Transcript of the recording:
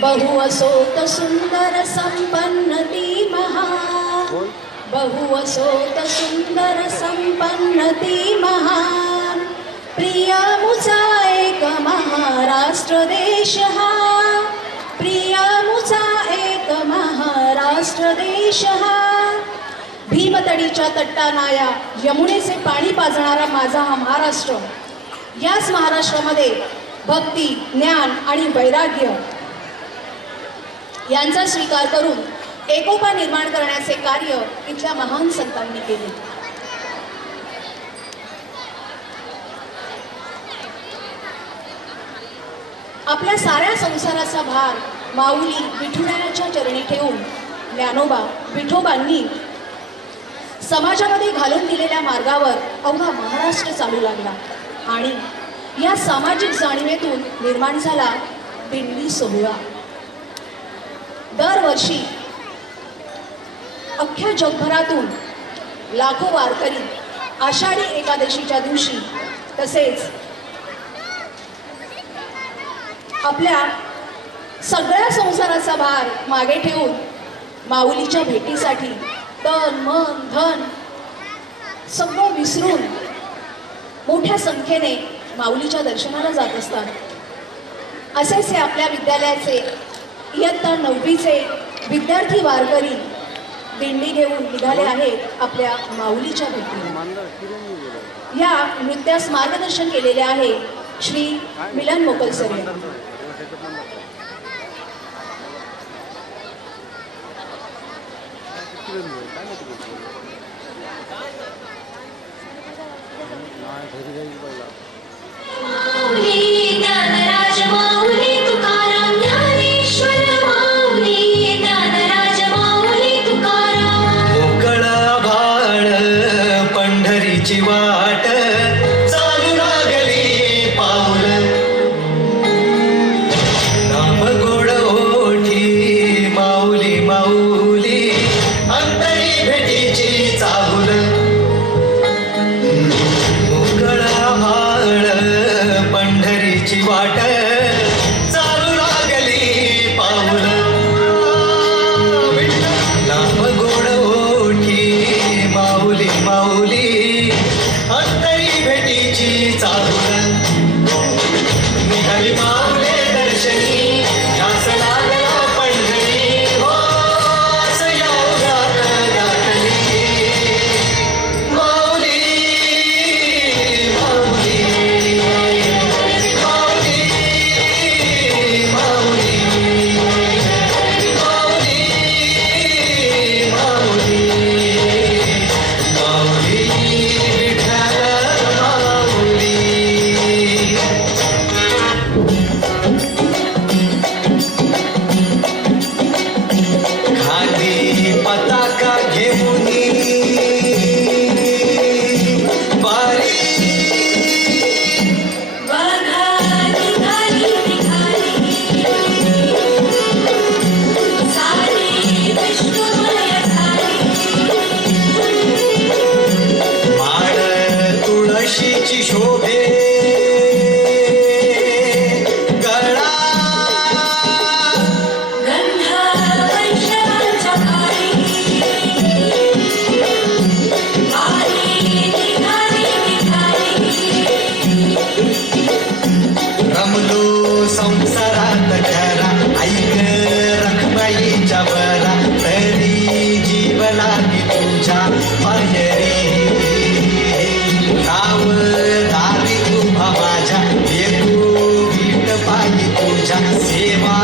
बहु असोत सुंदर संपन्न ती महा बहु असोत सुंदर संपन्न ती महान प्रिय मुचा एक महाराष्ट्र देश हा। प्रिय मुचा एक महाराष्ट्र देश हा। भीमतडीच्या तट्टानाया यमुनेचे पाणी पाजणारा माझा हा महाराष्ट्र. याच महाराष्ट्रामध्ये भक्ती ज्ञान आणि वैराग्य यांचा स्वीकार करून एकोपा निर्माण करण्याचे कार्य इथल्या महान संतांनी केले. आपल्या साऱ्या संसाराचा भार माऊली विठुरायाच्या चरणी ठेवून ज्ञानोबा विठोबांनी समाजामध्ये घालून दिलेल्या मार्गावर अवघा महाराष्ट्र चालू लागला आणि या सामाजिक जाणीवेतून निर्माण झाला दिंडी सोहळा. दरवर्षी अख्ख्या जगभरातून लाखो वारकरी आषाढी एकादशीच्या दिवशी तसेच आपल्या सगळ्या संसाराचा भार मागे ठेवून माऊलीच्या भेटीसाठी तन मन धन सगळं विसरून मोठ्या संख्येने माऊलीच्या दर्शनाला जात असतात. असेच हे आपल्या विद्यालयाचे इयत्ता नववीचे विद्यार्थी वारकरी दिंडी घेऊन निघाले आहेत आपल्या माऊलीच्या भेटीला. या नृत्यास मार्गदर्शन केलेले आहे श्री मिलन मोकलसर यांनी पंढरीची वाट चालू लागली पाऊल नाम गोड ओठी माऊली माऊली अंतरी भेटीची चालू संसारात घरा ऐक रखबाईच्या बरा तरी जीवना तुझ्या माहेरी नाव दारी तुभा माझ्या येतो वीट पायी तुझ्या सेवा